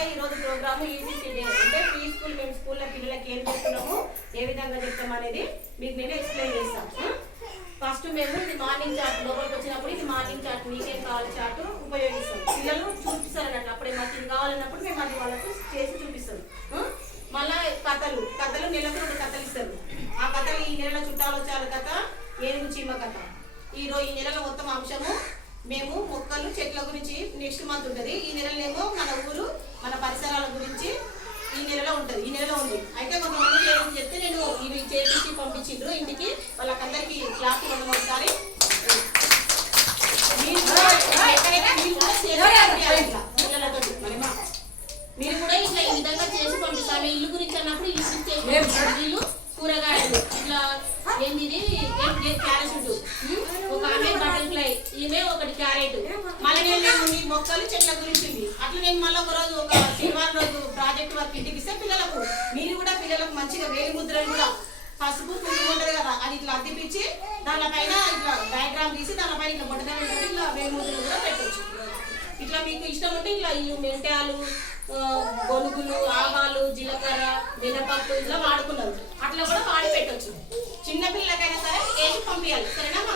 అయితే ఈ రోజు ప్రోగ్రామ్ ఈసీసీ అంటే ప్రీ స్కూల్ మేము స్కూల్లో పిల్లలకి ఏం చేస్తున్నాము ఏ విధంగా చెప్తాం అనేది మీకు నేను ఎక్స్ప్లెయిన్ చేస్తాను. ఫస్ట్ మేము ఇది మార్నింగ్ చార్ట్ లోపలికి వచ్చినప్పుడు ఇది మార్నింగ్ చార్ట్ మీకేం కావాలి చార్ట్ ఉపయోగిస్తాం. పిల్లలు చూపిస్తారు అన్నట్టు అప్పుడే మాకు ఇది కావాలన్నప్పుడు మేము అది వాళ్ళకు చేసి చూపిస్తాం. మళ్ళీ కథలు నెలకు 2 కథలు ఇస్తారు. ఆ కథలు ఈ నెలలో చుట్టాలు వచ్చారు కథ, ఏనుగు చీమ కథ. ఈ నెలలో మొత్తం అంశము మేము మొక్కలు చెట్ల గురించి నెక్స్ట్ మంత్ ఉంటుంది. ఈ నెలలోనేమో మన ఊరు మన పరిసరాల గురించి ఈ నెలలో ఉంటుంది. ఈ నెలలో ఉంది. అయితే కొంతమంది ఏమని చెప్తే నేను ఇవి చేపించి పంపించిండ్రు ఇంటికి. వాళ్ళకందరికీ క్లాస్ ఇవ్వడం ఒకసారి మీరు కూడా ఇట్లా ఈ విధంగా చేసి పంపిస్తాను. ఇల్లు గురించి అన్నప్పుడు ఇల్లు గురించి ఇల్లు కూరగాయలు ఇట్లా ఏంది క్యారెట్, ఒక ఆమె బటర్ఫ్లై, ఈమె ఒకటి క్యారెట్. మళ్ళీ నేను మొక్కలు చెట్ల గురించి ఉంది. అట్లా నేను మళ్ళీ ఒక రోజు ఒక శనివారం రోజు ప్రాజెక్ట్ వర్క్ ఇంటికి ఇస్తే పిల్లలకు మీరు కూడా పిల్లలకు మంచిగా వేలి ముద్రలు కూడా పసుపు కుంకుమ ఉంటుంది కదా అది ఇట్లా అద్దిపించి దానిపైన ఇట్లా డయాగ్రామ్ తీసి దానిపైన ఇట్లా బొట్టగా ఇట్లా వేలి ముద్రలు కూడా పెట్టవచ్చు. ఇట్లా మీకు ఇష్టం ఉంటే ఇట్లా మెంటాలు, గొనుగులు, ఆవాలు, జీలకర్ర, మినపప్పు ఇట్లా వాడుకున్నారు. అట్లా కూడా వాడి పెట్టవచ్చు. చిన్నపిల్లలకైనా సరే వేసి పంపించాలి. సరేనా?